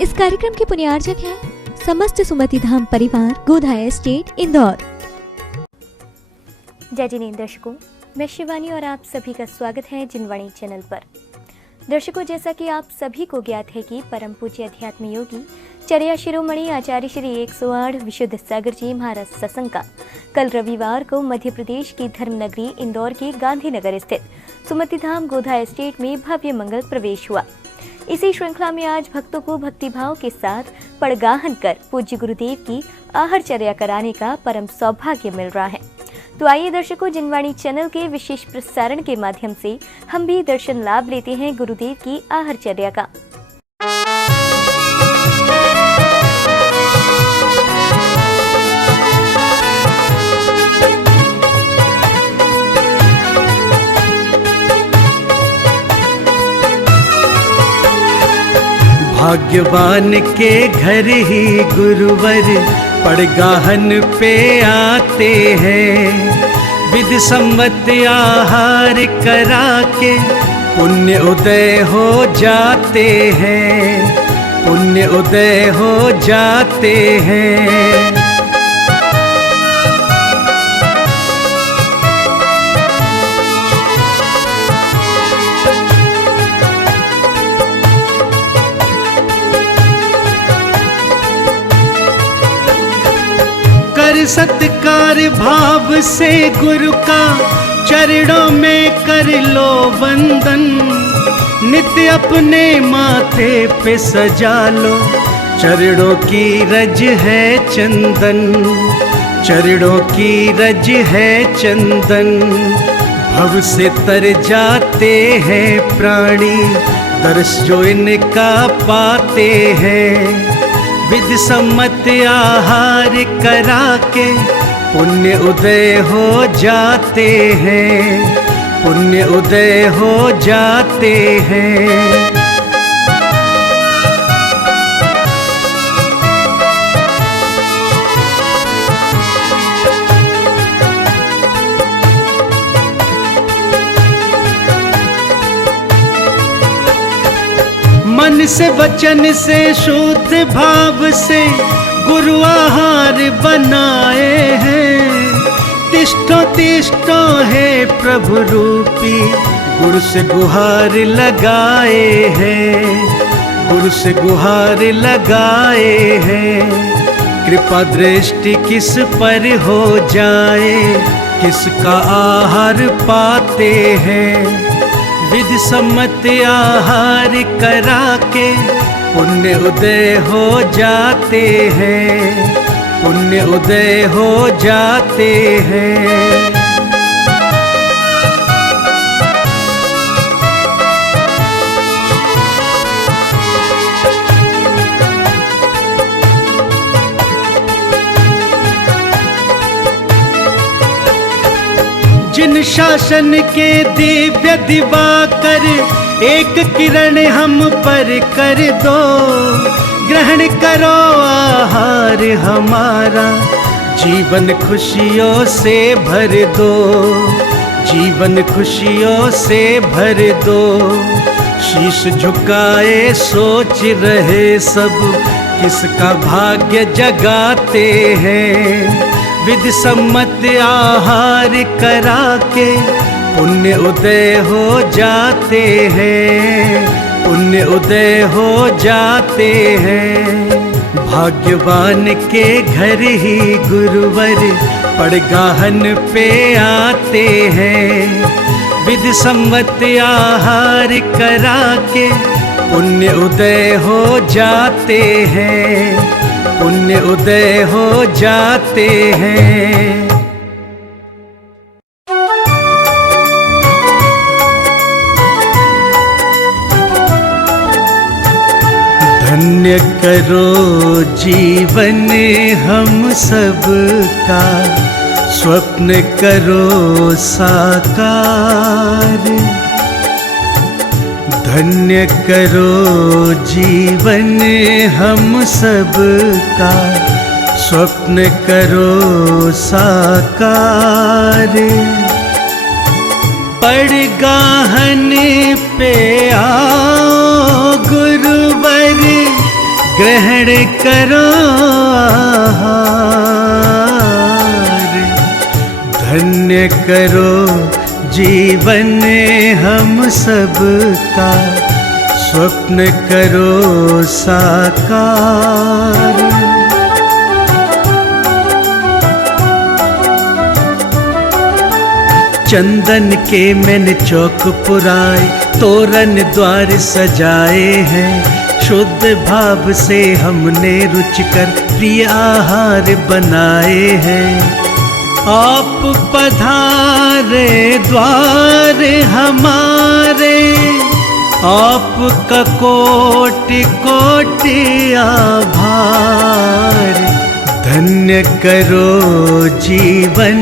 इस कार्यक्रम के पुण्यार्चक हैं समस्त सुमति धाम परिवार, गोधा एस्टेट, इंदौर। जय जिनेंद्र दर्शकों, मैं शिवानी और आप सभी का स्वागत है जिनवाणी चैनल पर। दर्शकों, जैसा कि आप सभी को ज्ञात है कि परम पूज्य अध्यात्म योगी चर्या शिरोमणि आचार्य श्री 108 विशुद्ध सागर जी महाराज सत्संग का कल रविवार को मध्य प्रदेश की धर्मनगरी इंदौर के गांधीनगर स्थित सुमति धाम गोधा एस्टेट में भव्य मंगल प्रवेश हुआ। इसी श्रृंखला में आज भक्तों को भक्तिभाव के साथ पड़गाहन कर पूज्य गुरुदेव की आहरचर्या कराने का परम सौभाग्य मिल रहा है। तो आइए दर्शकों, जिनवाणी चैनल के विशेष प्रसारण के माध्यम से हम भी दर्शन लाभ लेते हैं गुरुदेव की आहरचर्या का। भाग्यवान के घर ही गुरुवर पड़गाहन पे आते हैं। विधि सम्मत आहार करा के पुण्य उदय हो जाते हैं, पुण्य उदय हो जाते हैं। सत्कार भाव से गुरु का चरणों में कर लो वंदन। नित्य अपने माथे पे सजा लो, चरणों की रज है चंदन, चरणों की रज है चंदन। भव से तर जाते हैं प्राणी, दर्श जो इनका पाते हैं। विधि सम्मत आहार करा के पुण्य उदय हो जाते हैं, पुण्य उदय हो जाते हैं। मन से वचन से शुद्ध भाव से गुरु आहार बनाए हैं। तिष्ठो तिष्ठो है प्रभु रूपी, गुरु से गुहार लगाए हैं, गुरु से गुहार लगाए हैं। कृपा दृष्टि किस पर हो जाए, किसका आहार पाते हैं। विधि सम्मत आहार करा के पुण्य उदय हो जाते हैं, पुण्य उदय हो जाते हैं। जिन शासन के दिव्य दिवाकर एक किरण हम पर कर दो। ग्रहण करो आहार हमारा, जीवन खुशियों से भर दो, जीवन खुशियों से भर दो। शीश झुकाए सोच रहे सब, किसका भाग्य जगाते हैं। विधि सम्मत आहार करा के पुण्य उदय हो जाते हैं, पुण्य उदय हो जाते हैं। भाग्यवान के घर ही गुरुवर पड़गाहन पे आते हैं। विधि सम्मत आहार करा के पुण्य उदय हो जाते हैं, पुण्य उदय हो जाते हैं। धन्य करो जीवन हम सबका, स्वप्न करो साकार। धन्य करो जीवन हम सबका, स्वप्न करो साकार। पड़गाहन पे आओ गुरुवर, ग्रहण करो आहार, धन्य करो जीवन हम सबका, स्वप्न करो साकार। चंदन के मैंने चौक पुराए, तोरण द्वार सजाए हैं, शुद्ध भाव से हमने रुचिकर प्रिय आहार बनाए हैं। आप पधारे द्वार हमारे, आपका कोटि कोटि आभार, धन्य करो जीवन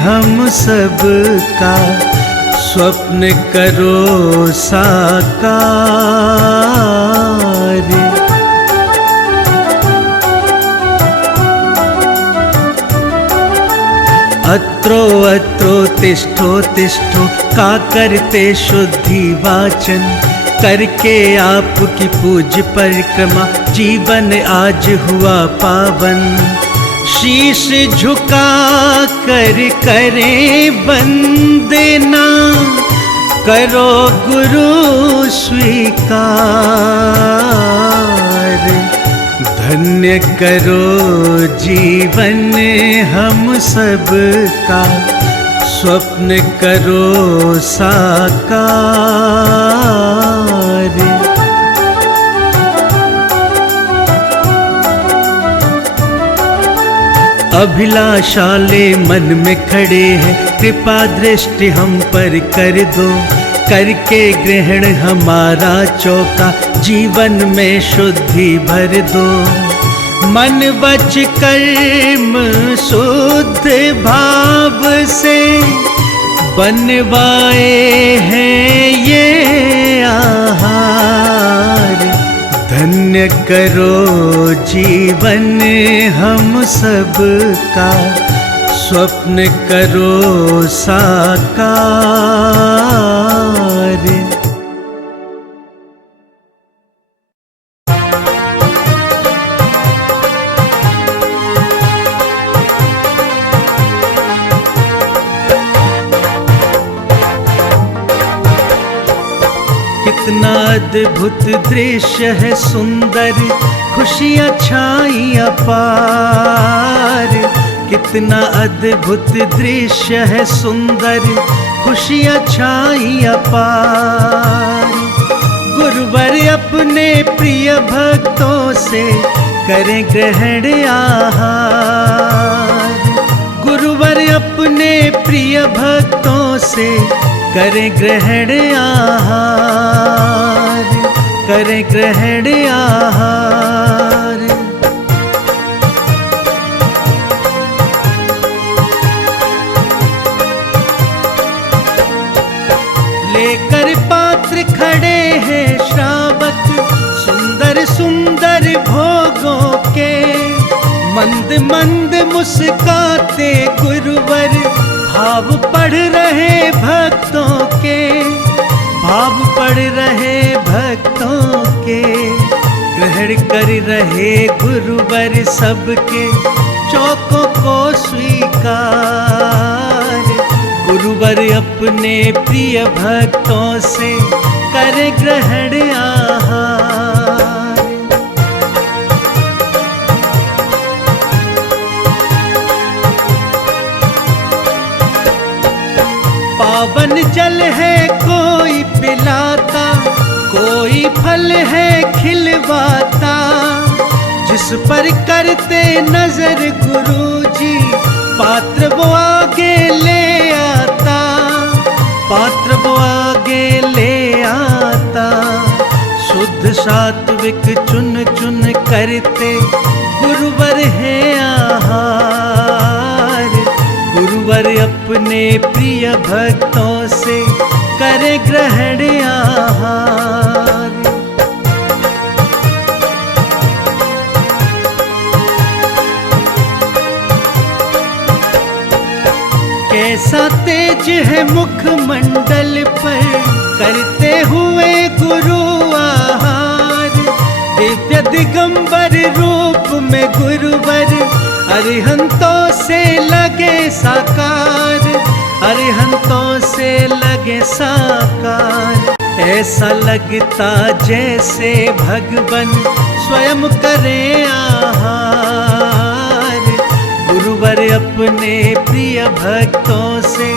हम सबका, स्वप्न करो साकार। अत्रो अत्रो तिष्ठो तिष्ठो, का करते शुद्धि वाचन, करके आपकी पूज परिक्रमा, जीवन आज हुआ पावन। शीश झुका कर करें वंदना, करो गुरु स्वीकार, धन्य करो जीवन हम सबका, स्वप्न करो साकार। अभिलाषाले मन में खड़े हैं, कृपा दृष्टि हम पर कर दो, करके ग्रहण हमारा चौका, जीवन में शुद्धि भर दो। मन वच कर्म शुद्ध भाव से, बनवाए हैं ये आहार, धन्य करो जीवन हम सबका, स्वप्न करो साकार। कितना अद्भुत दृश्य है सुंदर, खुशियाँ छाई अपार। कितना अद्भुत दृश्य है सुंदर, खुशियाँ छाई अपार। गुरुवर अपने प्रिय भक्तों से करें ग्रहण आहार। गुरुवर अपने प्रिय भक्तों से करें ग्रहण आहार, करें ग्रहण आहार। लेकर पात्र खड़े हैं श्रावक, सुंदर सुंदर भोगों के, मंद मंद मुस्काते गुरुवर, भाव पढ़ रहे भक्तों के, भाव पढ़ रहे भक्तों के। ग्रहण कर रहे गुरुवर सबके चौकों को स्वीकार। गुरुवर अपने प्रिय भक्तों से करे ग्रहण आहार। पावन जल है कोई पिलाता, कोई फल है खिलवाता, जिस पर करते नजर गुरुजी, पात्र वो आगे ले आता, पात्र वो आगे ले आता। शुद्ध सात्विक चुन चुन करते गुरुवर है आहार। गुरुवर अपने प्रिय भक्तों से करे ग्रहण आहार। कैसा तेज है मुखमंडल पर करते हुए गुरु आहार। दिव्य दिगंबर रूप में गुरुवर अरिहंतों से लगे साकार, अरिहंतों से लगे साकार। ऐसा लगता जैसे भगवन स्वयं करे आहार, गुरुवर अपने प्रिय भक्तों से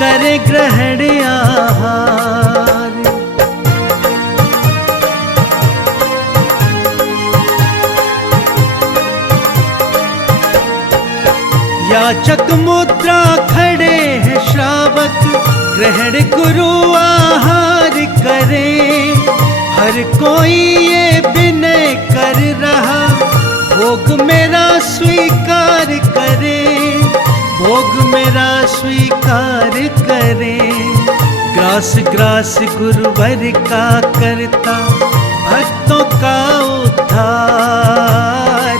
करे ग्रहण आहार। याचक मुद्रा खड़े हैं श्रावक, ग्रहण गुरु आहार करे। हर कोई ये विनय कर रहा, भोग मेरा स्वीकार करे, भोग मेरा स्वीकार करे। ग्रास ग्रास गुरुवर का करता, भक्तों का उद्धार।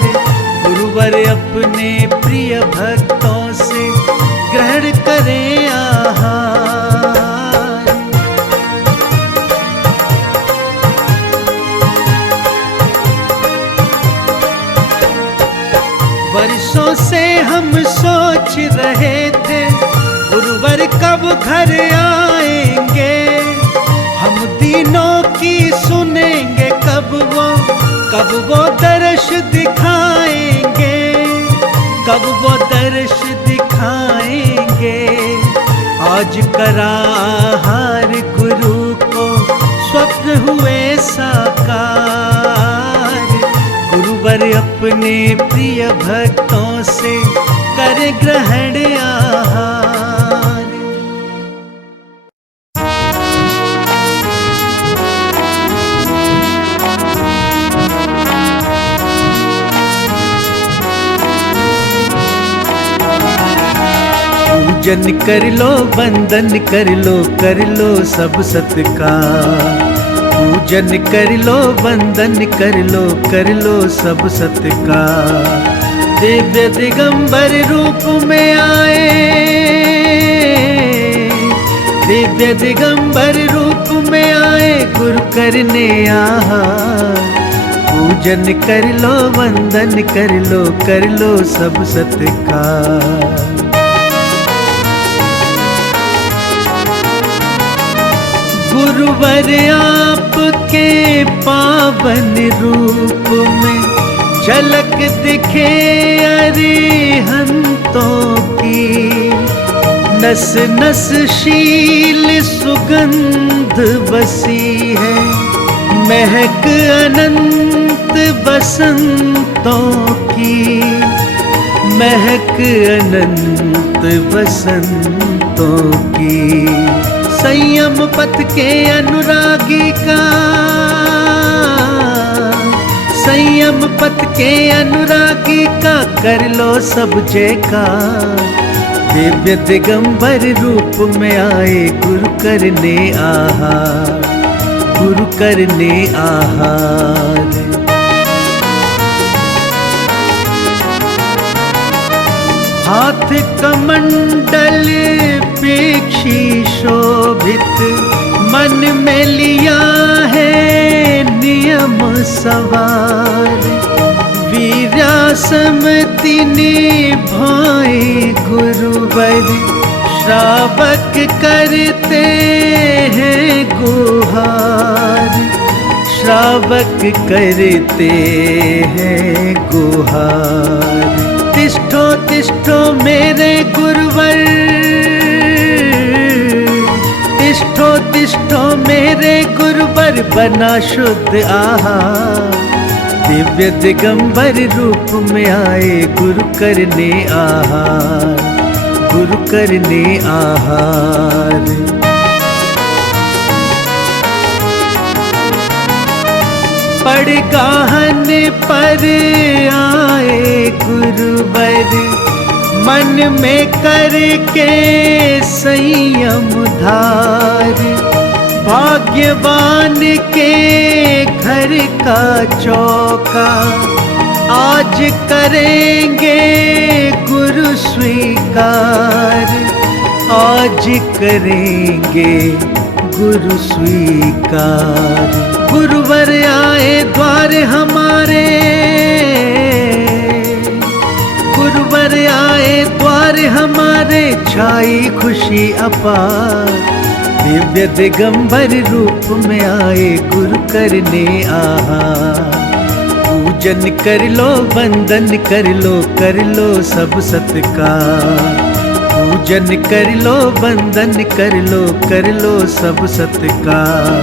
गुरुवर अपने प्रिय भक्तों से ग्रहण करें आहार। वर्षों से हम सोच रहे थे गुरुवर कब घर आएंगे, हम दीनों की सुनेंगे कब वो दर्श दिखाएंगे, कब वो दर्श दिखाएंगे। आज करा आहार गुरु को स्वप्न हुए साकार, गुरुवर अपने प्रिय भक्तों से कर ग्रहण आहार। पूजन कर लो, वंदन कर लो सब सत्कार। पूजन कर लो, वंदन कर लो सब सत्कार। दिव्य दिगंबर रूप में आए, दिव्य दिगंबर रूप में आए गुरु करने आहार। पूजन कर लो, वंदन कर लो सब सत्कार। गुरुवर आपके पावन रूप में झलक दिखे अरिहंतों की। नस नस शील सुगंध बसी है, महक अनंत बसंतों की, महक अनंत बसंतों की। संयम पथ के अनुरागी का, संयम पथ के अनुरागी का कर लो सब जयकार। दिव्य दिगंबर रूप में आए गुरु करने आहार, गुरु करने आहार। हाथ कमंडल पेक्षी शोभित, मन में लिया है नियम सवार। वीरासमति निभाए गुरुवर, श्रावक करते हैं गुहार, श्रावक करते हैं गुहार। तिष्ठो तिष्ठो मेरे गुरुवर, तिष्ठो तिष्ठो मेरे गुरुवर, बना शुद्ध आहार। दिव्य दिगंबर रूप में आए गुरु करने आहार, गुरु करने आहार। पड़गाहन पर आए गुरुवर, मन में करके संयम धार। भाग्यवान के घर का चौका आज करेंगे गुरु स्वीकार, आज करेंगे गुरु स्वीकार। गुरुवर आए द्वार हमारे, गुरुवर आए द्वार हमारे, छाई खुशी अपार। दिव्य दिगंबर रूप में आए गुरु करने आहार। पूजन कर लो वंदन कर लो सब सत्कार। पूजन कर लो वंदन कर लो सब सत्कार।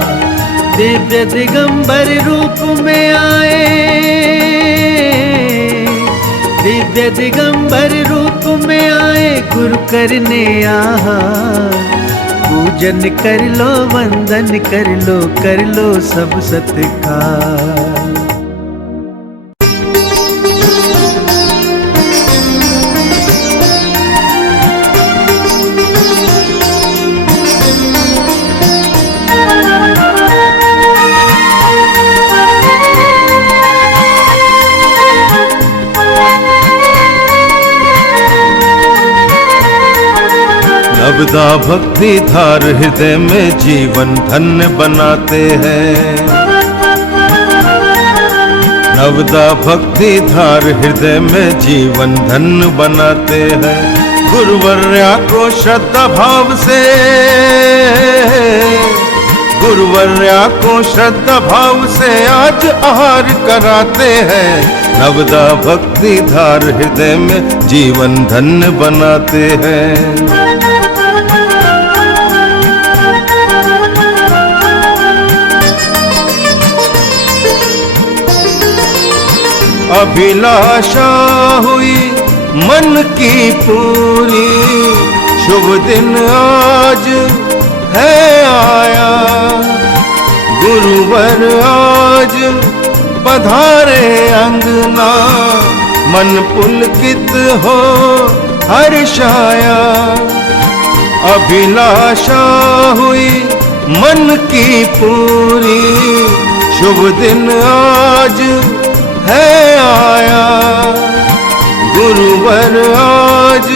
दिव्य दिगंबर रूप में आए, दिव्य दिगंबर रूप में आए गुरु करने आहार। पूजन कर लो वंदन कर लो सब सत्कार। नवदा भक्ति धार हृदय में जीवन धन्य बनाते हैं। नवदा भक्ति धार हृदय में जीवन धन्य बनाते हैं। गुरुवर्या को श्रद्धा भाव से, गुरुवर्या को श्रद्धा भाव से आज आहार कराते हैं। नवदा भक्ति धार हृदय में जीवन धन्य बनाते हैं। अभिलाषा हुई मन की पूरी, शुभ दिन आज है आया। गुरुवर आज पधारे अंगना, मन पुलकित हो हर्षाया। अभिलाषा हुई मन की पूरी, शुभ दिन आज है आया। गुरुवर आज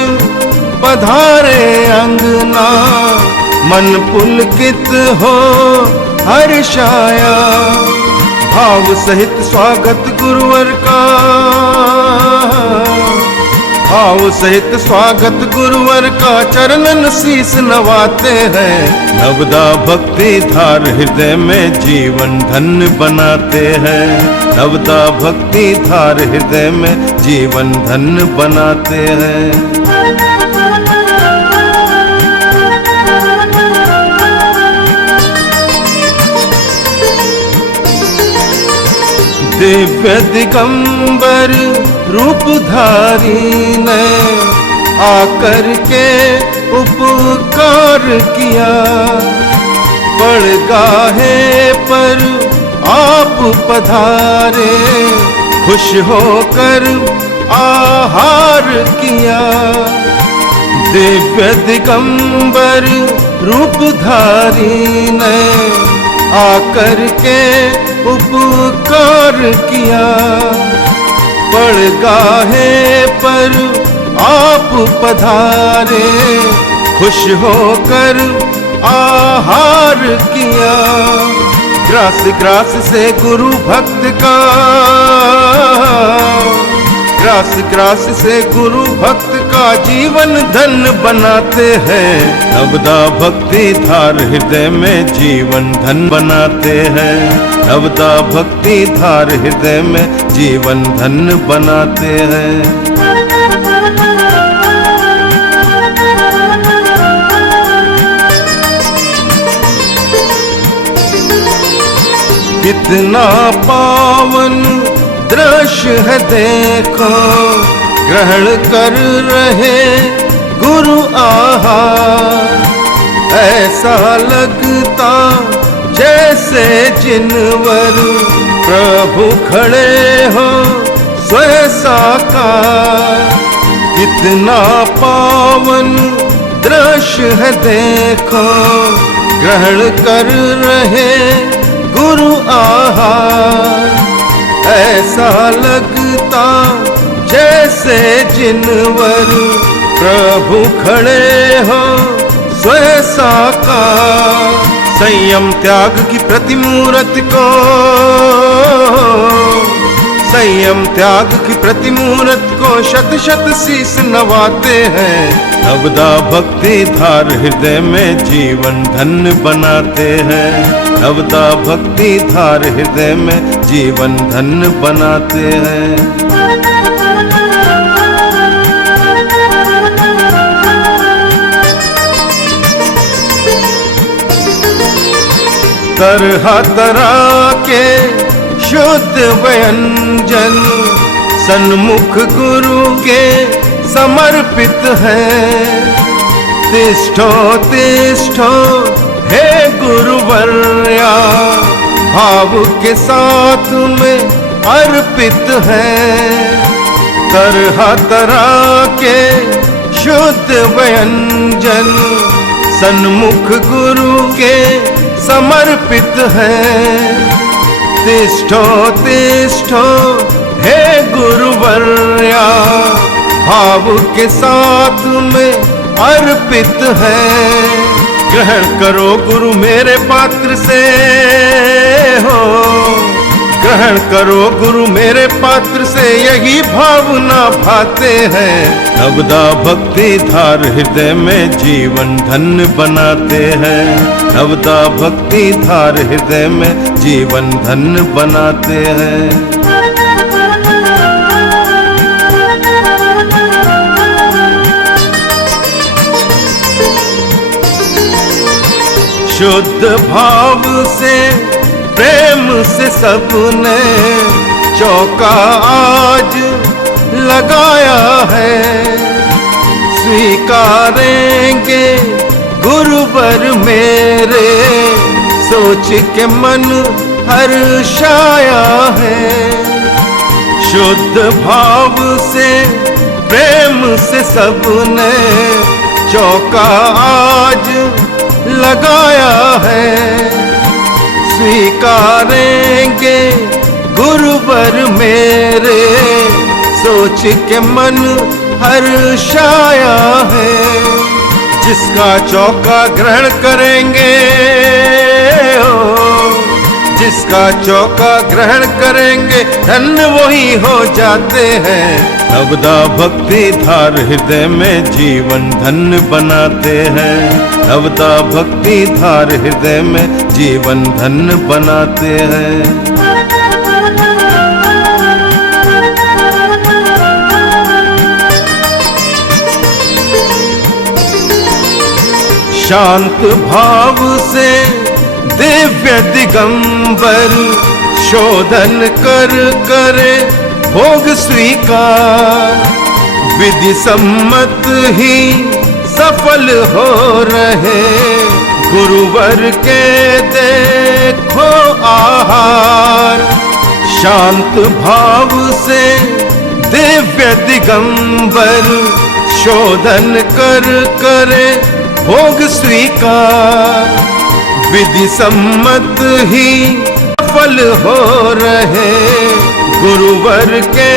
पधारे अंगना, मन पुलकित हो हर्षाया। भाव सहित स्वागत गुरुवर का, भाव सहित स्वागत गुरुवर का, चरणन शीस नवाते हैं। नवदा भक्ति धार हृदय में जीवन धन्य बनाते हैं। नवदा भक्ति धार हृदय में जीवन धन्य बनाते हैं। दिव्य दिगंबर रूपधारी ने आकर के उपकार किया। बड़गाहे पर आप पधारे, खुश होकर आहार किया। दिव्य दिगंबर रूपधारी ने आकर के उपकार किया। बड़गाहे पर आप पधारे, खुश होकर आहार किया। ग्रास ग्रास से गुरु भक्त का, ग्रास ग्रास से गुरु भक्त का जीवन धन्य बनाते हैं। नवदा भक्ति धार हृदय में जीवन धन्य बनाते हैं। नवदा भक्ति धार हृदय में जीवन धन्य बनाते हैं। कितना पावन दृश्य है देखो, ग्रहण कर रहे गुरु आहार। ऐसा लगता जैसे जिनवर प्रभु खड़े हो स्वयं साकार। कितना पावन दृश्य है देखो, ग्रहण कर रहे गुरु आहार। ऐसा लगता जैसे जिनवर प्रभु खड़े हो स्वयं साकार। संयम त्याग की प्रतिमूर्त को, संयम त्याग की प्रतिमूर्त को शत शत शीस नवाते हैं। नवदा भक्ति धार हृदय में जीवन धन्य बनाते हैं। नवदा भक्ति धार हृदय में जीवन धन्य बनाते हैं। तरह तरह के शुद्ध व्यंजन सन्मुख गुरु के समर्पित है। तिष्ठो तिष्ठो हे गुरुवर्या, भाव के साथ में अर्पित है। तरह तरह के शुद्ध व्यंजन सन्मुख गुरु के समर्पित है। तिष्ठो तिष्ठो हे गुरुवर्या, भाव के साथ में अर्पित है। ग्रहण करो गुरु मेरे पात्र से हो, ग्रहण करो गुरु मेरे पात्र से, यही भावना भाते हैं। नवदा भक्ति धार हृदय में जीवन धन्य बनाते हैं। नवदा भक्ति धार हृदय में जीवन धन्य बनाते हैं। शुद्ध भाव से प्रेम से सबने चौका आज लगाया है। स्वीकारेंगे गुरुवर मेरे, सोच के मन हर्षाया है। शुद्ध भाव से प्रेम से सबने चौका आज लगाया है। स्वीकारेंगे गुरुवर मेरे, सोच के मन हर्षाया है। जिसका चौका ग्रहण करेंगे जिसका चौका ग्रहण करेंगे, धन्य वही हो जाते हैं। नवदा भक्ति धार हृदय में जीवन धन्य बनाते हैं। नवदा भक्ति धार हृदय में जीवन धन्य बनाते हैं। शांत भाव से दिव्य दिगंबर, शोधन कर करे भोग स्वीकार। विधि सम्मत ही सफल हो रहे, गुरुवर के देखो आहार। शांत भाव से दिव्य दिगंबर, शोधन कर करे भोग स्वीकार। विधि सम्मत ही सफल हो रहे, गुरुवर के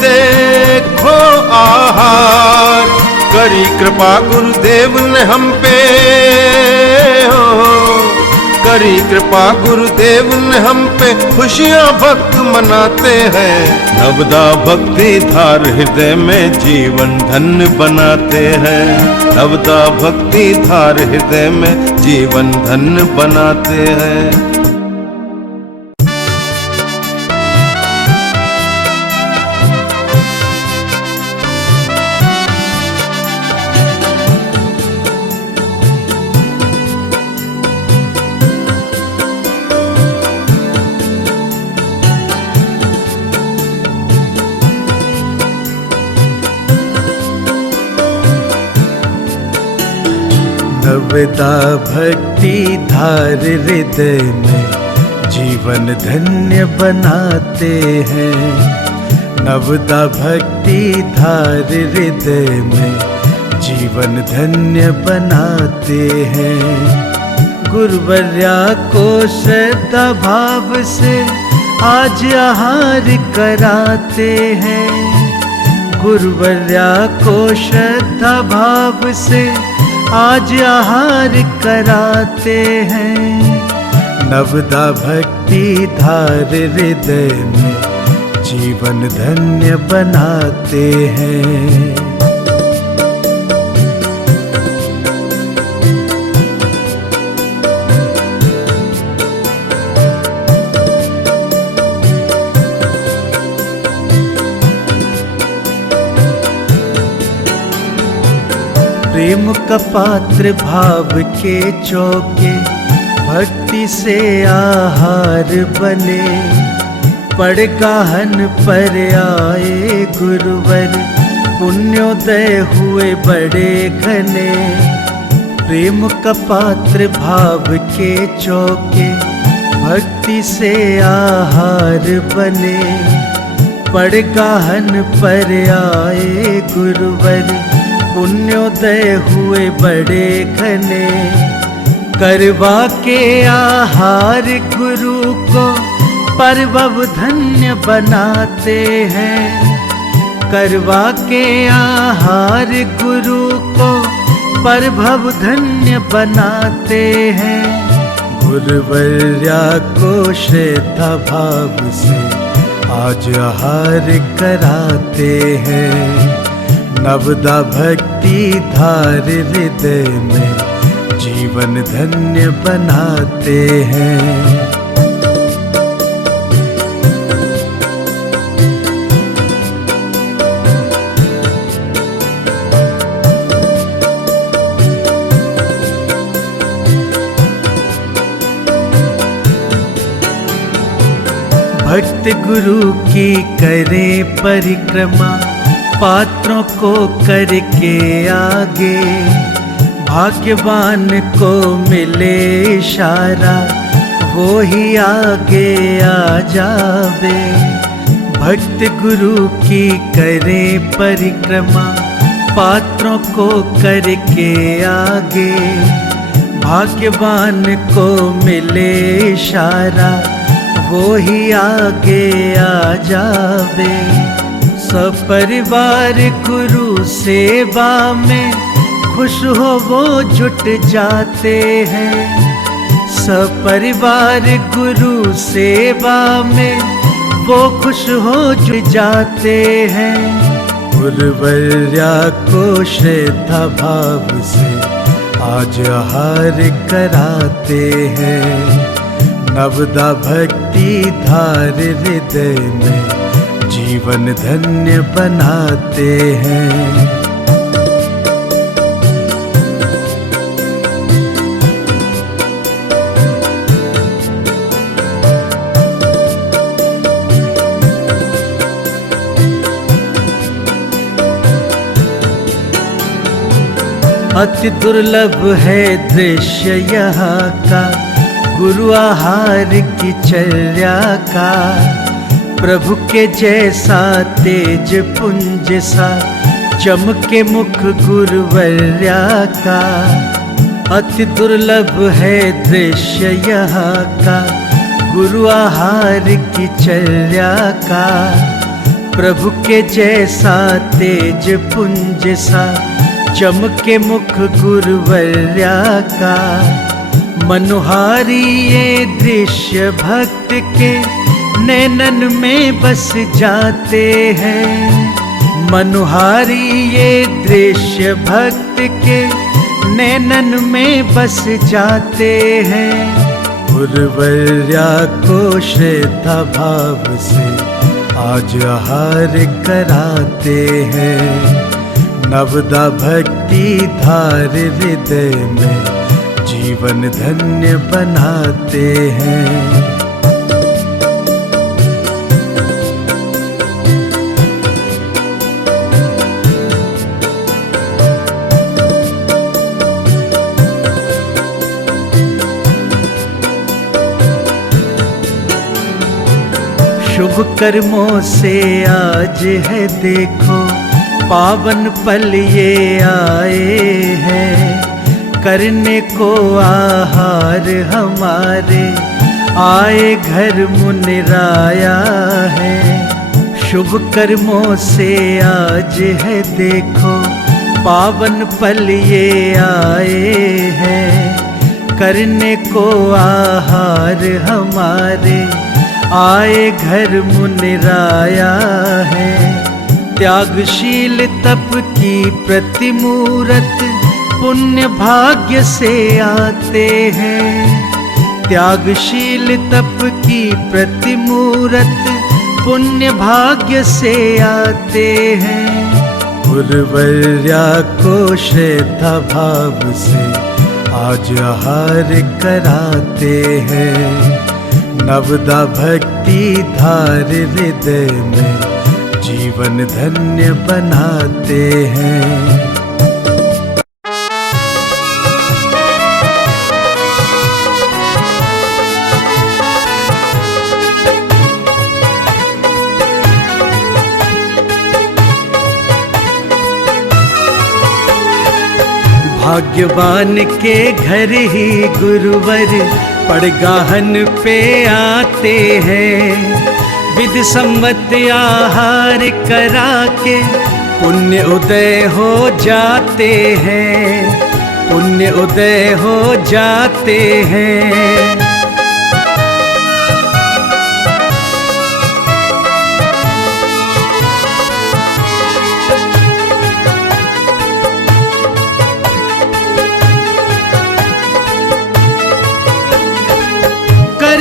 देखो आहार। करी कृपा गुरुदेव ने हम पे हो, करी कृपा गुरुदेव ने हम पे, खुशियां भक्त मनाते हैं। नवदा भक्ति धार हृदय में जीवन धन्य बनाते हैं। नवदा भक्ति धार हृदय में जीवन धन्य बनाते हैं। नवदा भक्ति धार हृदय में जीवन धन्य बनाते हैं। नवदा भक्ति धार हृदय में जीवन धन्य बनाते हैं। गुरुवर्या को श्रद्धा भाव से आज आहार कराते हैं। गुरुवर्या को श्रद्धा भाव से आज आहार कराते हैं। नवदा भक्ति धार हृदय में जीवन धन्य बनाते हैं। प्रेम का पात्र भाव के चौके भक्ति से आहार बने। पड़ गाहन पर आए गुरुवर पुण्योदय हुए बड़े घने। प्रेम का पात्र भाव के चौके भक्ति से आहार बने। पड़ गाहन पर आए गुरुवर पुण्योदय हुए बड़े घने। करवा के आहार गुरु को परवब धन्य बनाते हैं। करवा के आहार गुरु को परभव धन्य बनाते हैं। गुरुवर्या को श्रद्धा भाव से आज आहार कराते हैं। नवदा भक्ति धार हृदय में जीवन धन्य बनाते हैं। भक्त गुरु की करे परिक्रमा पात्रों को करके आगे। भाग्यवान को मिले इशारा वो ही आगे आ जावे। भक्त गुरु की करे परिक्रमा पात्रों को करके आगे। भाग्यवान को मिले इशारा वो ही आगे आ जावे। सपरिवार गुरु सेवा में खुश हो वो जुट जाते हैं। सपरिवार गुरु सेवा में वो खुश हो जुट जाते हैं। गुरुवर्या को श्रद्धा भाव से आज आहार कराते हैं। नवदा भक्ति धार हृदय में जीवन धन्य बनाते हैं। अति दुर्लभ है दृश्य यहाँ का गुरु आहार की चर्या का। प्रभु के जैसा तेज पुंज सा चमके मुख गुरुवर्या का। अति दुर्लभ है दृश्य यहाँ का गुरु आहार की चर्या का। प्रभु के जैसा तेज पुंज सा चमके मुख गुरुवर्या का। मनोहारी ये दृश्य भक्त के नैनन में बस जाते हैं। मनोहारी ये दृश्य भक्त के नैनन में बस जाते हैं। गुरुवर्या को श्रद्धा भाव से आज आहार कराते हैं। नवदा भक्ति धार हृदय में जीवन धन्य बनाते हैं। शुभ कर्मों से आज है देखो पावन पल ये आए हैं। करने को आहार हमारे आए घर मुनिराया है। शुभ कर्मों से आज है देखो पावन पल ये आए हैं, करने को आहार हमारे, आए घर मुनिराया है। त्यागशील तप की प्रतिमूरत, पुण्य भाग्य से आते हैं। त्यागशील तप की प्रतिमूरत, पुण्य भाग्य से आते हैं। गुरुवर्या को श्रद्धा भाव से आज आहार कराते हैं। नवदा भक्ति धार हृदय में जीवन धन्य बनाते हैं। भाग्यवान के घर ही गुरुवर पड़गाहन पे आते हैं। विधि सम्मत आहार करा के पुण्य उदय हो जाते हैं, पुण्य उदय हो जाते हैं।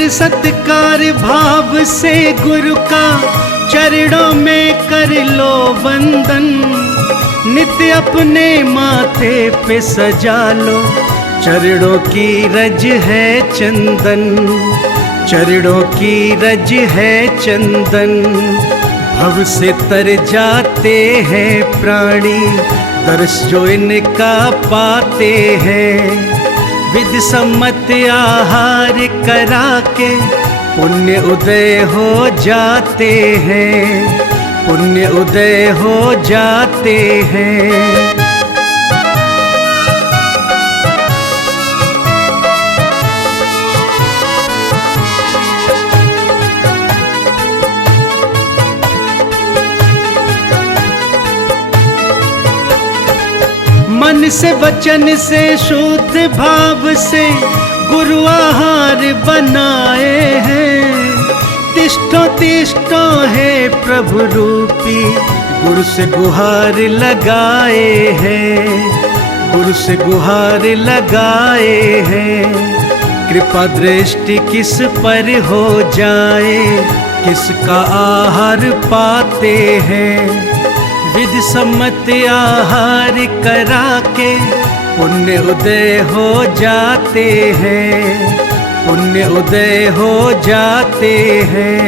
सत्कार भाव से गुरु का चरणों में कर लो वंदन। नित्य अपने माथे पे सजा लो, चरणों की रज है चंदन, चरणों की रज है चंदन। भव से तर जाते हैं प्राणी, दर्श जो इनका पाते हैं। विधि सम्मत आहार करा के पुण्य उदय हो जाते हैं, पुण्य उदय हो जाते हैं। मन से वचन से शुद्ध भाव से गुरु आहार बनाए हैं। तिष्ठो तिष्ठो है प्रभु रूपी, गुरु से गुहार लगाए हैं, गुरु से गुहार लगाए हैं। कृपा दृष्टि किस पर हो जाए, किसका आहार पाते हैं। विधि सम्मत आहार करा के पुण्य उदय हो जाते हैं, पुण्य उदय हो जाते हैं।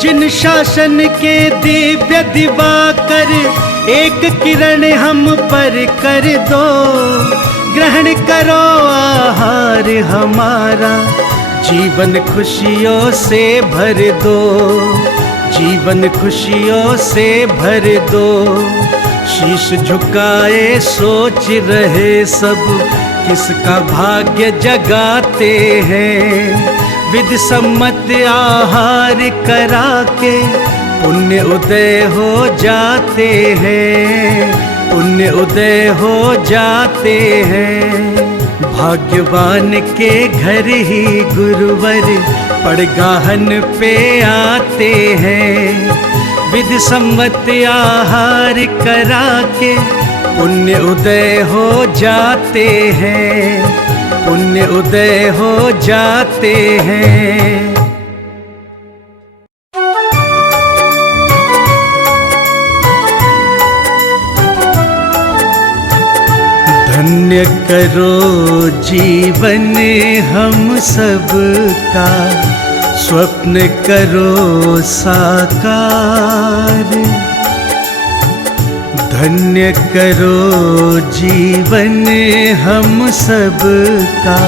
जिन शासन के दिव्य दिवाकर एक किरण हम पर कर दो। ग्रहण करो आहार हमारा, जीवन खुशियों से भर दो, जीवन खुशियों से भर दो। शीश झुकाए सोच रहे सब, किसका भाग्य जगाते हैं। विधि सम्मत आहार करा के पुण्य उदय हो जाते हैं, पुण्य उदय हो जाते हैं। भाग्यवान के घर ही गुरुवर पड़गाहन पे आते हैं। विधि सम्मत आहार करा के पुण्य उदय हो जाते हैं, पुण्य उदय हो जाते हैं। धन्य करो जीवन हम सबका, स्वप्न करो साकार। धन्य करो जीवन हम सबका,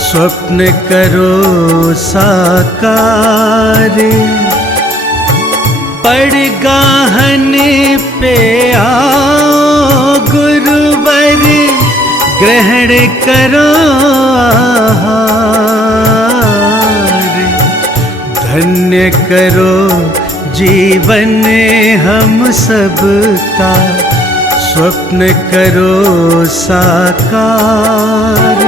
स्वप्न करो साकार। पड़गाहन पे आओ गुरुवर ग्रहण करो आहार, धन्य करो जीवन हम सबका, स्वप्न करो साकार।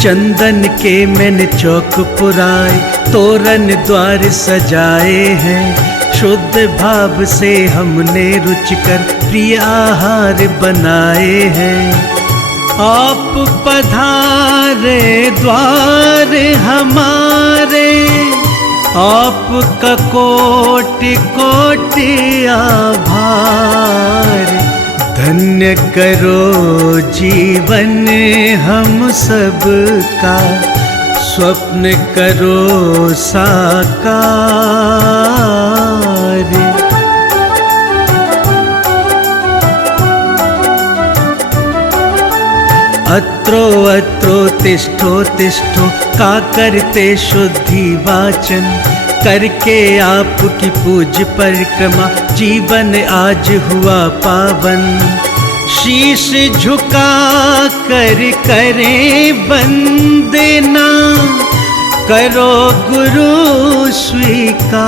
चंदन के मैंने चौक पुराए, तोरण द्वार सजाए हैं, शुद्ध भाव से हमने रुचिकर प्रिय आहार बनाए हैं। आप पधारे द्वार हमारे, आपका कोटि कोटि आभार, धन्य करो जीवन हम सबका, स्वप्न करो साकार। अत्रो अत्रो तिष्ठो तिष्ठो, का करते शुद्धि वाचन, करके आपकी पूज परिक्रमा, जीवन आज हुआ पावन। शीश झुका कर करें वंदना, करो गुरु स्वीकार,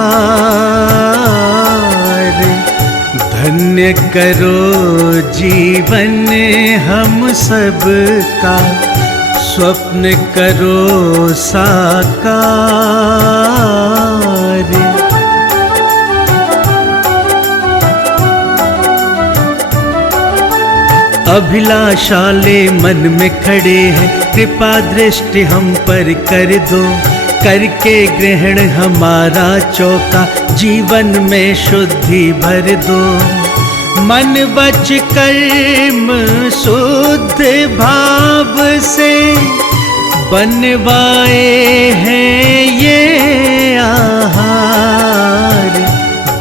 धन्य करो जीवन हम सबका, स्वप्न करो साकार। अभिलाषाले मन में खड़े हैं, कृपा दृष्टि हम पर कर दो, करके ग्रहण हमारा चौका, जीवन में शुद्धि भर दो। मन वच कर्म शुद्ध भाव से, बनवाए हैं ये आहार,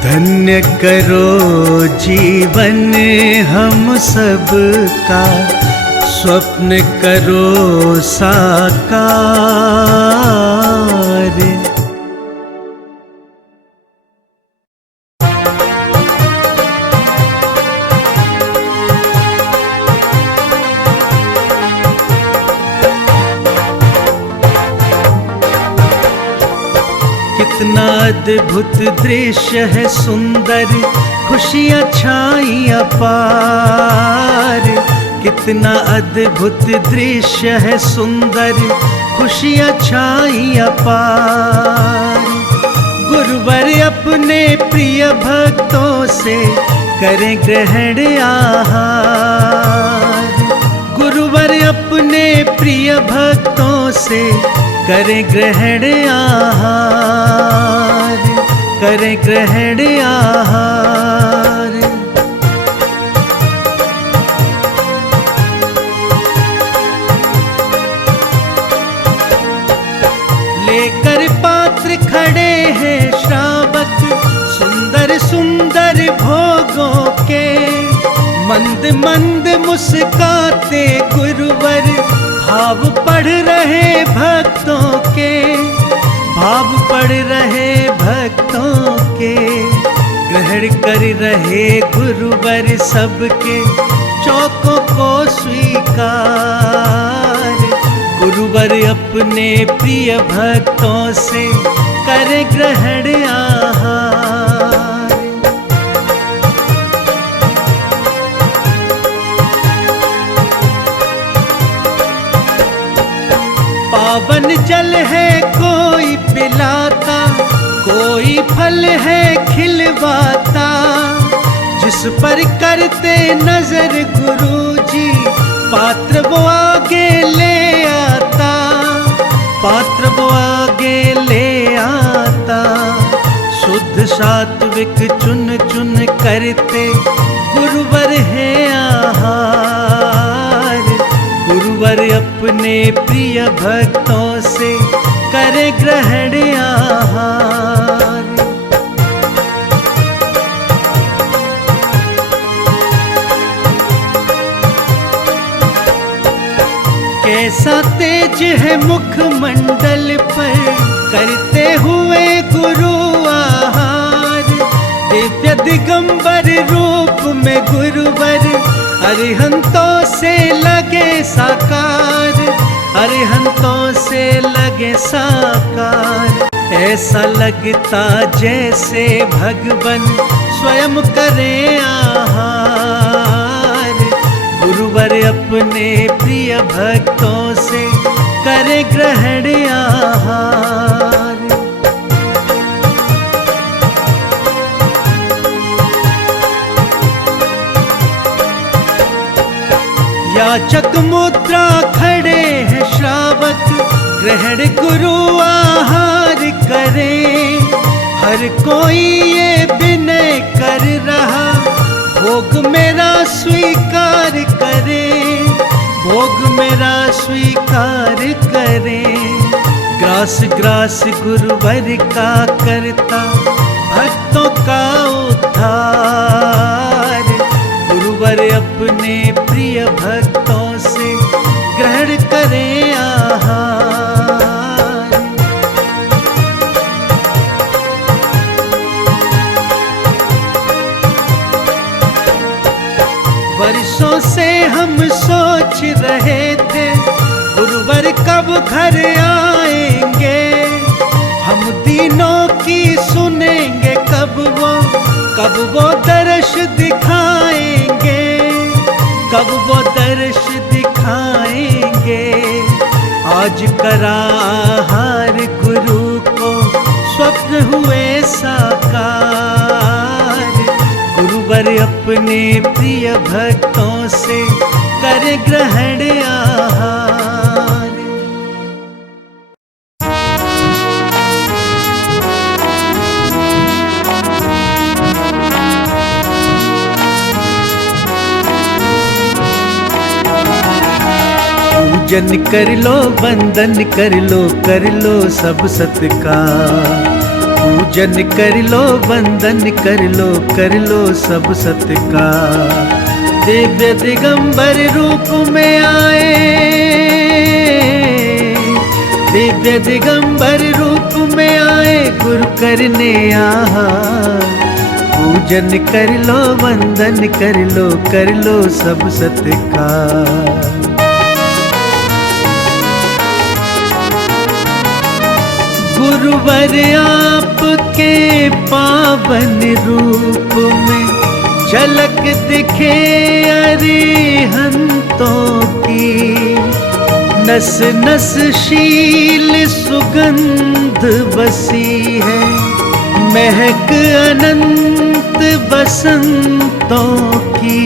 धन्य करो जीवन हम सबका, स्वप्न करो साकार। कितना अद्भुत दृश्य है सुंदर, खुशियाँ छाई अपार। कितना अद्भुत दृश्य है सुंदर, खुशियाँ छाई अपार। गुरुवर अपने प्रिय भक्तों से करें ग्रहण आहार, गुरुवर अपने प्रिय भक्तों से करें ग्रहण आहार, करें ग्रहण आहार। लेकर पात्र खड़े हैं श्रावक, सुंदर सुंदर भोगों के, मंद मंद मुस्काते गुरुवर, भाव पढ़ रहे भक्तों के, भाव पढ़ रहे भक्तों के। ग्रहण कर रहे गुरुवर सबके चौकों को स्वीकार, गुरुवर अपने प्रिय भक्तों से करे ग्रहण आहार। पावन जल है कोई पिलाता, कोई फल है खिलवाता, जिस पर करते नजर गुरुजी, पात्र वो आगे ले आता, पात्र वो आगे ले आता। शुद्ध सात्विक चुन चुन करते गुरुवर है आहार, गुरुवर अपने प्रिय भक्तों से करे ग्रहण आहार। कैसा तेज है मुखमंडल पर करते हुए गुरु आहार, दिव्य दिगंबर रूप में गुरुवर अरिहंतों से लगे साकार, अरिहंतों से लगे साकार। ऐसा लगता जैसे भगवन स्वयं करे आहार, गुरुवर अपने प्रिय भक्तों से करे ग्रहण आहार। याचक मुद्रा खड़े हैं श्रावक, ग्रहण गुरु आहार करे। हर कोई ये विनय कर रहा, भोग मेरा स्वीकार करे, भोग मेरा स्वीकार करे। ग्रास ग्रास गुरुवर का करता, भक्तों का उद्धार। गुरुवर अपने प्रिय भक्तों से ग्रहण करे आहार। वर्षों से हम सोच रहे थे गुरुवर कब घर आएंगे, हम दीनों की सुनेंगे कब वो दर्श दिखाएंगे, कब वो दर्श दिखाएंगे। आज करा आहार गुरु को स्वप्न हुए साकार, गुरुवर अपने प्रिय भक्तों से करे ग्रहण आहार। पूजन कर लो, वंदन कर लो सब सत्कार। पूजन कर लो, वंदन कर लो सब सत्कार। दिव्य दिगंबर रूप में आए, दिव्य दिगंबर रूप में आए गुरु करने आहार। पूजन कर लो, वंदन कर लो सब सत्कार। गुरुवर आपके पावन रूप में झलक दिखे अरिहंतों की। नस नस शील सुगंध बसी है, महक अनंत बसंतों की,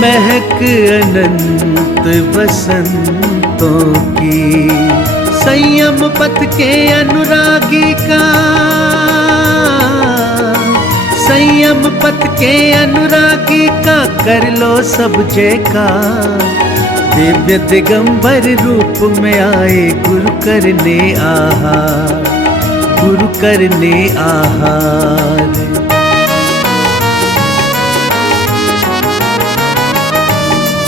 महक अनंत बसंतों की। संयम पथ के अनुरागी का, संयम पथ के अनुरागी का कर लो सब जयकार। दिव्य दिगंबर रूप में आए गुरु करने आहार, गुरु करने आहार।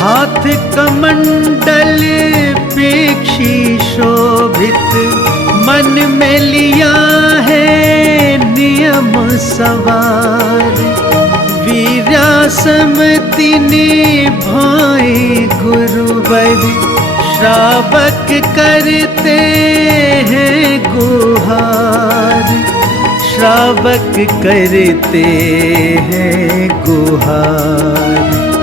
हाथ कमंडल पेक्षी शोभित, मन में लिया है नियम सवार। वीरासमति निभाए गुरुवर, श्रावक करते हैं गुहार, श्रावक करते हैं गुहार।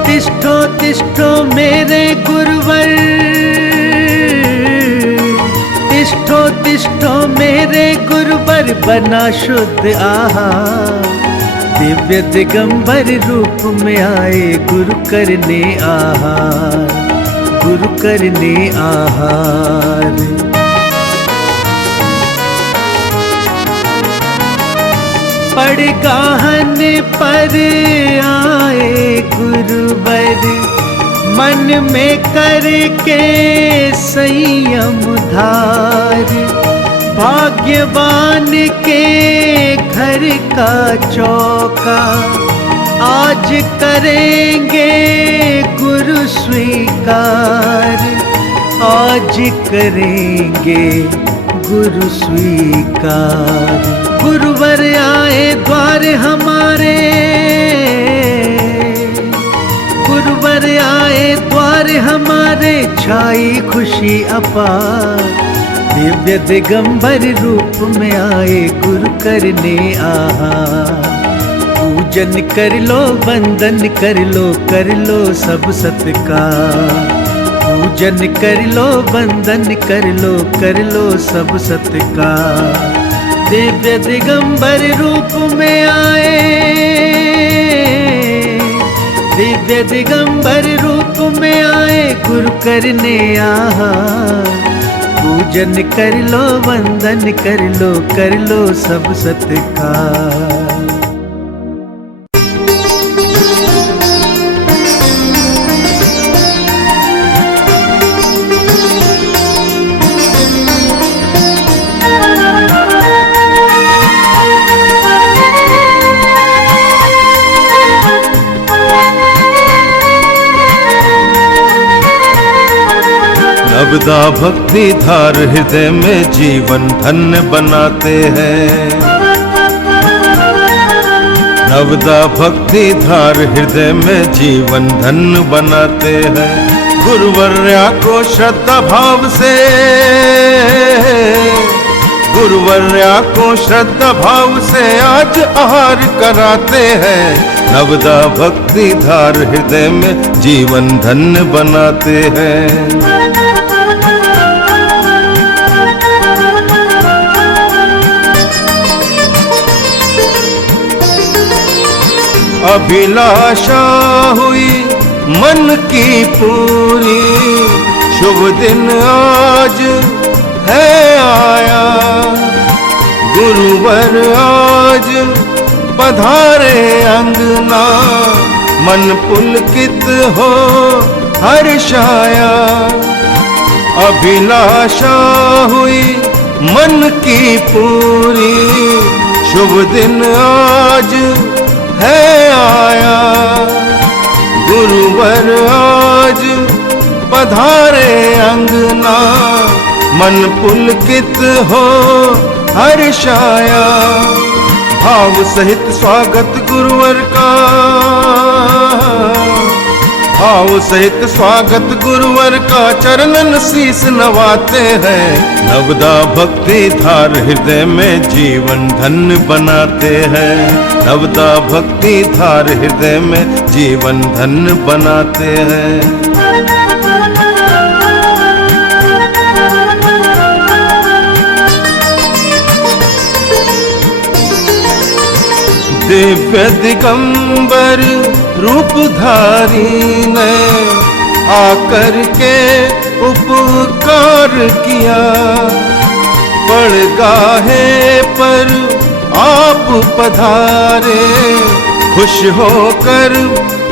तिष्ठो तिष्ठो मेरे गुरुवर, तिष्ठो तिष्ठो मेरे गुरुवर, बना शुद्ध आहार। दिव्य दिगंबर रूप में आए गुरु करने आहार, गुरु करने आहार। पड़गाहन पर आए गुरुवर, मन में करके संयम धार। भाग्यवान के घर का चौका आज करेंगे गुरु स्वीकार, आज करेंगे गुरु स्वीकार। गुरुवर आए द्वार हमारे, गुरुवर आए द्वार हमारे, छाई खुशी अपार। दिव्य दिगंबर रूप में आए गुरु करने आहार। पूजन कर लो, वंदन कर लो सब सत्कार। पूजन कर लो, वंदन कर लो सब सत्कार। दिव्य दिगंबर रूप में आए, दिव्य दिगंबर रूप में आए गुरु करने आहार। पूजन कर लो, वंदन कर लो सब सत्कार। नवदा भक्ति धार हृदय में जीवन धन्य बनाते हैं। नवदा भक्ति धार हृदय में जीवन धन्य बनाते हैं। गुरुवर्या को श्रद्धा भाव से, गुरुवर्या को श्रद्धा भाव से आज आहार कराते हैं। नवदा भक्ति धार हृदय में जीवन धन्य बनाते हैं। अभिलाषा हुई मन की पूरी, शुभ दिन आज है आया। गुरुवर आज पधारे अंगना, मन पुलकित हो हर्षाया। अभिलाषा हुई मन की पूरी, शुभ दिन आज है आया। गुरुवर आज पधारे अंगना, मन पुलकित हो हर्षाया। भाव सहित स्वागत गुरुवर का, भाव सहित स्वागत गुरुवर का, चरणन शीस नवाते हैं। नवदा भक्ति धार हृदय में जीवन धन्य बनाते हैं। नवदा भक्ति धार हृदय में जीवन धन्य बनाते हैं। दिव्य दिगंबर रूपधारी ने आकर के उपकार किया। पड़गाहे पर आप पधारे, खुश होकर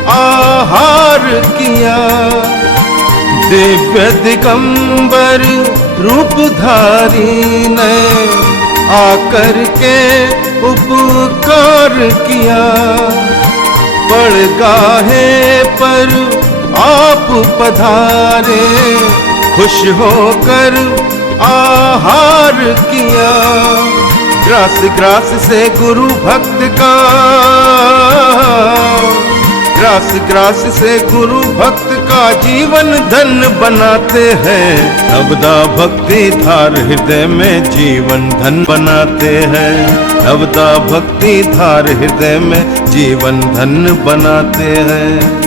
आहार किया। दिव्य दिगंबर रूपधारी ने आकर के उपकार किया। पड़गाहे पर आप पधारे, खुश होकर आहार किया। ग्रास ग्रास से गुरु भक्त का, ग्रास ग्रास से गुरु भक्त का जीवन धन्य बनाते हैं। नवदा भक्ति धार हृदय में जीवन धन्य बनाते हैं। नवदा भक्ति धार हृदय में जीवन धन्य बनाते हैं।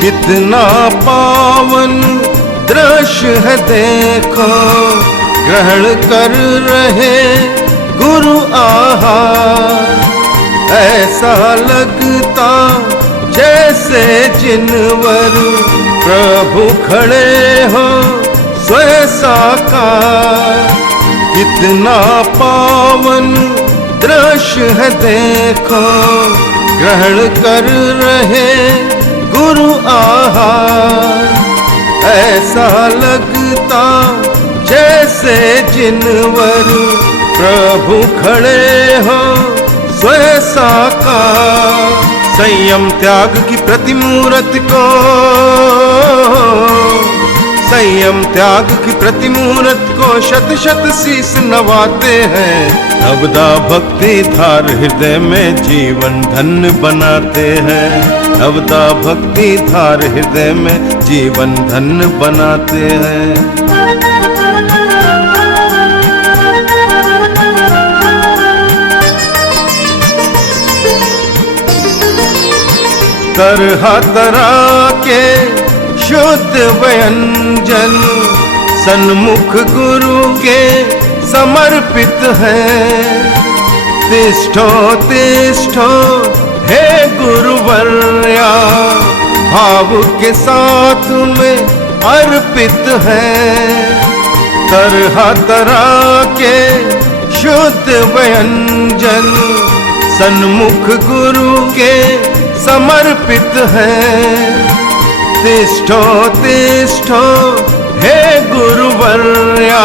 कितना पावन दृश्य है देखो, ग्रहण कर रहे गुरु आहार। ऐसा लगता जैसे जिनवर प्रभु खड़े हो स्वयं साकार। कितना पावन दृश्य है देखो, ग्रहण कर रहे गुरु आहार। ऐसा लगता जैसे जिनवर प्रभु खड़े हो स्वयं साकार। संयम त्याग की प्रतिमूर्त को, संयम त्याग की प्रतिमूर्त को शत शत शीस नवाते हैं। नवदा भक्ति धार हृदय में जीवन धन्य बनाते हैं। नवदा भक्ति धार हृदय में जीवन धन्य बनाते हैं। तरह तरह के शुद्ध व्यंजन सन्मुख गुरु के समर्पित हैं। तिष्ठो तिष्ठो हे गुरुवर्या, भाव के साथ में अर्पित हैं। तरह तरह के शुद्ध व्यंजन सन्मुख गुरु के समर्पित हैं। तिष्ठो तिष्ठो हे गुरुवर्या,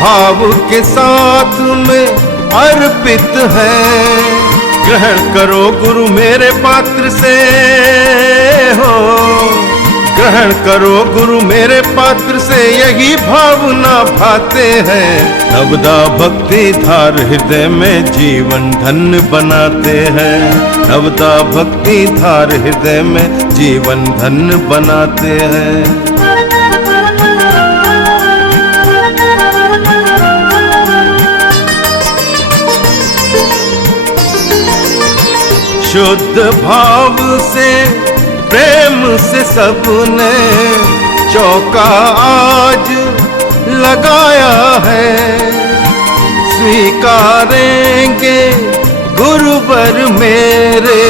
भाव के साथ में अर्पित है। ग्रहण करो गुरु मेरे पात्र से हो, ग्रहण करो गुरु मेरे पात्र से, यही भावना भाते हैं। नवदा भक्ति धार हृदय में जीवन धन्य बनाते हैं। नवदा भक्ति धार हृदय में जीवन धन्य बनाते हैं। शुद्ध भाव से प्रेम से सबने चौका आज लगाया है। स्वीकारेंगे गुरुवर मेरे,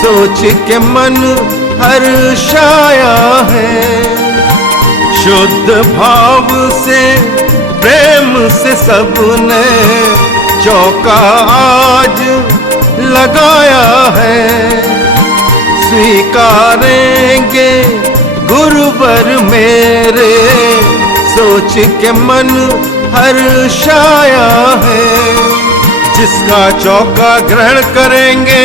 सोच के मन हर्षाया है। शुद्ध भाव से प्रेम से सबने चौका आज लगाया है। स्वीकारेंगे गुरुवर मेरे, सोच के मन हर्षाया है। जिसका चौका ग्रहण करेंगे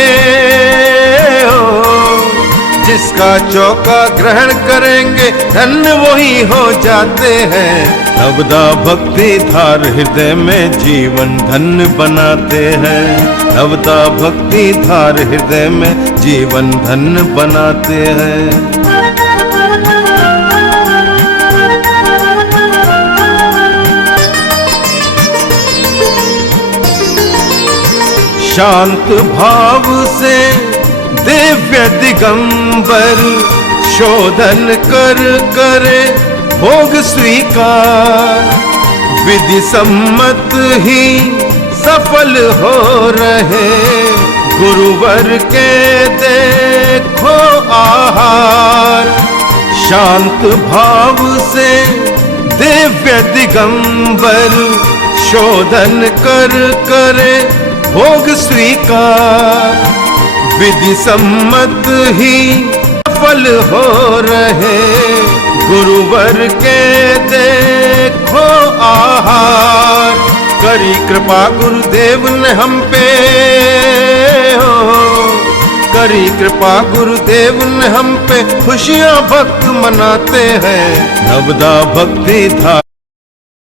जिसका चौका ग्रहण करेंगे, धन्य वही हो जाते हैं। नवदा भक्ति धार हृदय में जीवन धन्य बनाते हैं। नवदा भक्ति धार हृदय में जीवन धन्य बनाते हैं। शांत भाव से दिव्य दिगंबर, शोधन कर करे भोग स्वीकार। विधि सम्मत ही सफल हो रहे, गुरुवर के देखो आहार। शांत भाव से दिव्य दिगंबर, शोधन कर करे भोग स्वीकार। विधि सम्मत ही सफल हो रहे, गुरुवर के देखो आहार। करी कृपा गुरुदेव ने हम पे हो, करी कृपा गुरुदेव ने हम पे, खुशियां भक्त मनाते हैं। नवदा भक्ति धार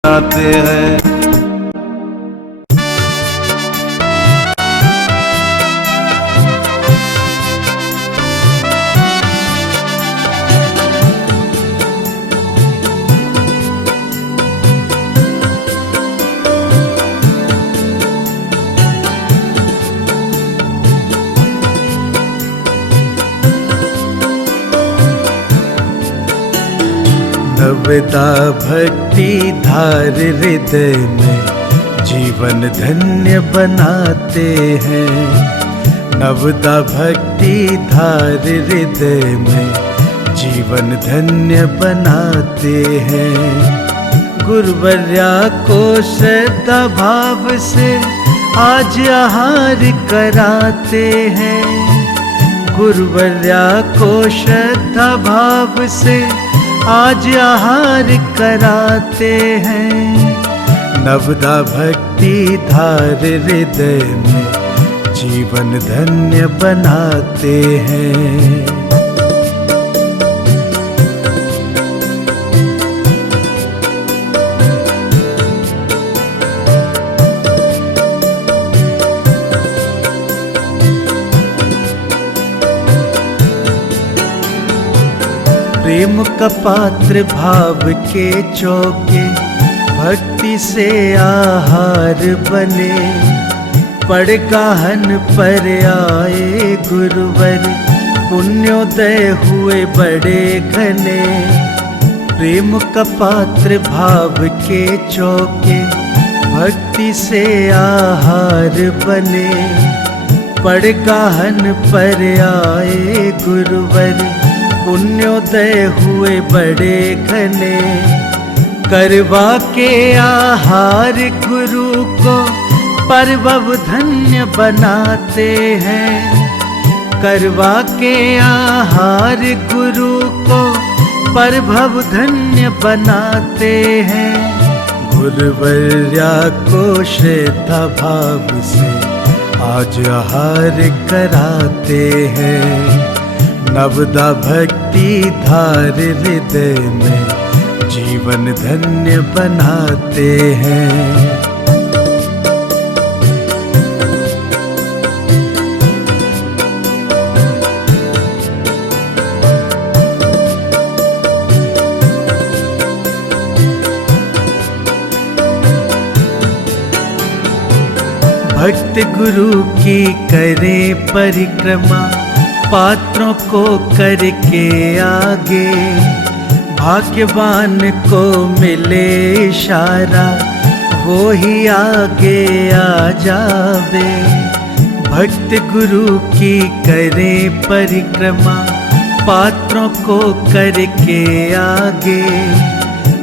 मनाते हैं। नवदा भक्ति धार हृदय में जीवन धन्य बनाते हैं। नवदा भक्ति धार हृदय में जीवन धन्य बनाते हैं। गुरुवर्या को श्रद्धा भाव से आज आहार कराते हैं। गुरुवर्या को श्रद्धा भाव से आज आहार कराते हैं। नवदा भक्ति धार हृदय में जीवन धन्य बनाते हैं। प्रेम का पात्र भाव के चौके भक्ति से आहार बने। पड़ गाहन पर आए गुरुवर पुण्योदय हुए बड़े घने। प्रेम का पात्र भाव के चौके भक्ति से आहार बने। पड़ गाहन पर आए गुरुवर पुण्योदय हुए बड़े घने। करवा के आहार गुरु को परभव धन्य बनाते हैं। करवा के आहार गुरु को परभव धन्य बनाते हैं। गुरुवर्या को श्रद्धा भाव से आज आहार कराते हैं। नवदा भक्ति धार हृदय में जीवन धन्य बनाते हैं। भक्त गुरु की करें परिक्रमा पात्रों को करके आगे। भाग्यवान को मिले इशारा वो ही आगे आ जावे। भक्त गुरु की करें परिक्रमा पात्रों को करके आगे।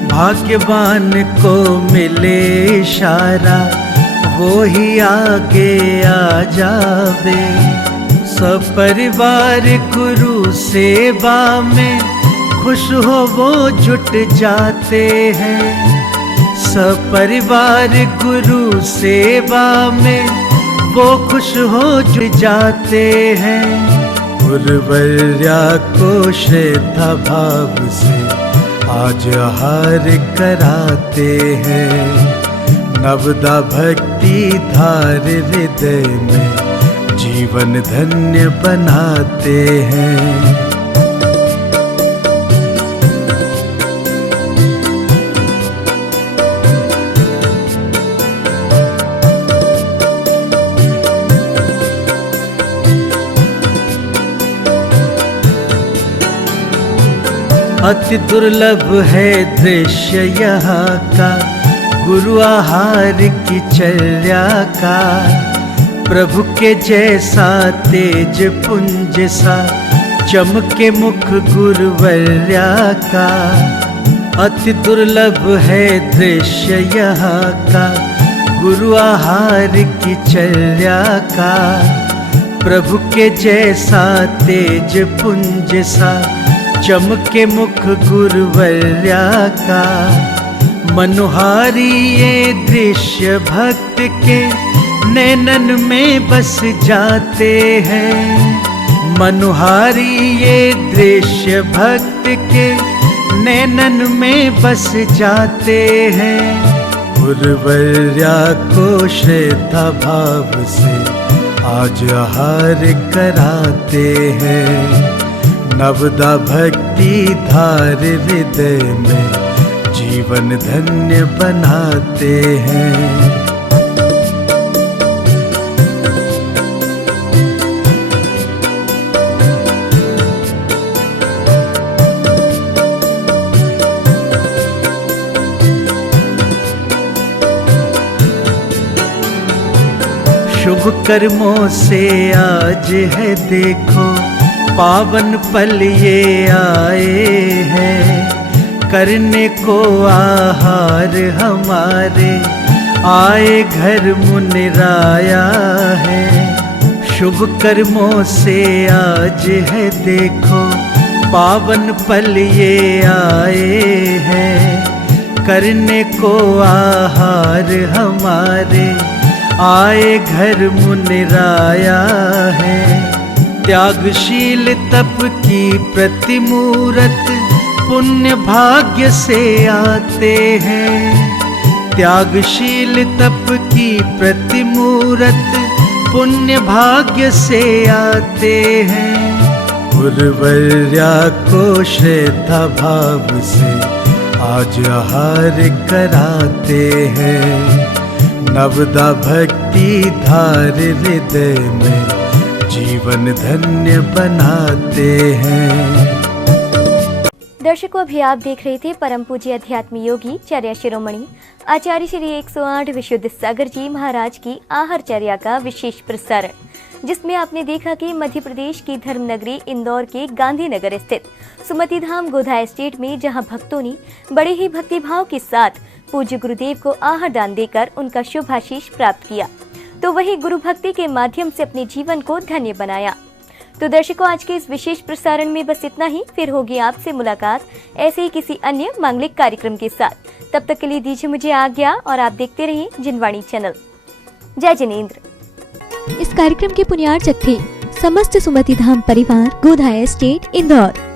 भाग्यवान को मिले इशारा वो ही आगे आ जावे। सपरिवार गुरु सेवा में खुश हो वो जुट जाते हैं। सपरिवार गुरु सेवा में वो खुश हो जुट जाते हैं। गुरुवर्या को श्रद्धा भाव से आज आहार कराते हैं। नवदा भक्ति धार हृदय में जीवन धन्य बनाते हैं। अति दुर्लभ है दृश्य यहाँ का गुरु आहार की चर्या का। प्रभु के जैसा तेज पुंज सा चमके मुख गुरुवर्या का। अति दुर्लभ है दृश्य यहाँ का गुरु आहार की चर्या का। प्रभु के जैसा तेज पुंज सा चमके मुख गुरुवर्या का। मनोहारी ये दृश्य भक्त के नैनन में बस जाते हैं। मनोहारी ये दृश्य भक्त के नैनन में बस जाते हैं। गुरुवर्या को श्रद्धा भाव से आज आहार कराते हैं। नवदा भक्ति धार हृदय में जीवन धन्य बनाते हैं। शुभ कर्मों से आज है देखो पावन पल ये आए हैं। करने को आहार हमारे आए घर मुनिराया है। शुभ कर्मों से आज है देखो पावन पल ये आए हैं। करने को आहार हमारे आए घर मुनिराया है, त्यागशील तप की प्रतिमूरत पुण्य भाग्य से आते हैं। त्यागशील तप की प्रतिमूरत पुण्य भाग्य से आते हैं। गुरुवर्या को श्रद्धा भाव से आज आहार कराते हैं। नवदा भक्ति धार हृदय में जीवन धन्य बनाते हैं। दर्शकों, अभी आप देख रहे थे परम पूज्य अध्यात्म योगी चर्या शिरोमणि आचार्य श्री 108 विशुद्ध सागर जी महाराज की आहारचर्या का विशेष प्रसारण, जिसमें आपने देखा कि मध्य प्रदेश की धर्म नगरी इंदौर के गांधीनगर स्थित सुमति धाम गोधा एस्टेट में जहां भक्तों ने बड़े ही भक्तिभाव के साथ पूज्य गुरुदेव को आहार दान देकर उनका शुभाशीष प्राप्त किया, तो वही गुरु भक्ति के माध्यम से अपने जीवन को धन्य बनाया। तो दर्शकों, आज के इस विशेष प्रसारण में बस इतना ही। फिर होगी आपसे मुलाकात ऐसे ही किसी अन्य मांगलिक कार्यक्रम के साथ। तब तक के लिए दीजिए मुझे आज्ञा और आप देखते रहिए जिनवाणी चैनल। जय जिनेंद्र। इस कार्यक्रम के पुण्यार्चक थे समस्त सुमति धाम परिवार, गोधा एस्टेट, इंदौर।